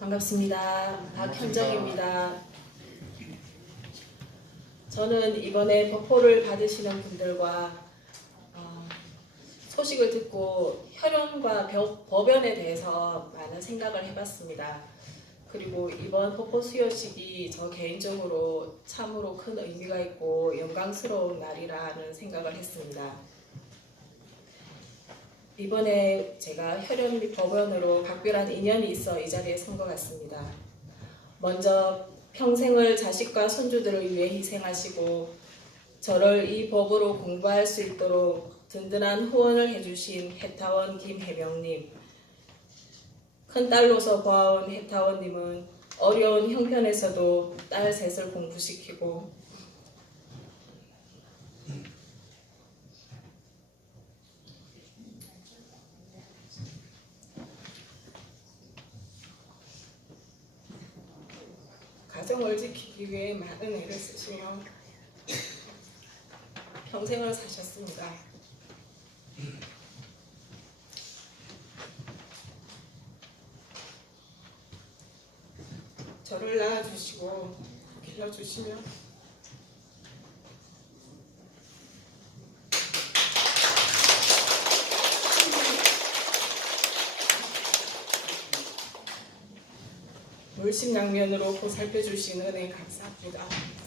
반갑습니다. 박현정입니다. 저는 이번에 법호를 받으시는 분들과 어, 소식을 듣고 혈연과 벼- 법연에 대해서 많은 생각을 해봤습니다. 그리고 이번 법호 수여식이 저 개인적으로 참으로 큰 의미가 있고 영광스러운 날이라는 생각을 했습니다. 이번에 제가 혈연 및 법원으로 각별한 인연이 있어 이 자리에 선 것 같습니다. 먼저 평생을 자식과 손주들을 위해 희생하시고 저를 이 법으로 공부할 수 있도록 든든한 후원을 해주신 해타원 김혜명님, 큰딸로서 보아온 해타원님은 어려운 형편에서도 딸 셋을 공부시키고 가정을 지키기 위해 많은 애를 쓰시며 평생을 사셨습니다. 저를 낳아주시고 길러주시며 물심양면으로 보살펴 주시는 은혜 감사합니다.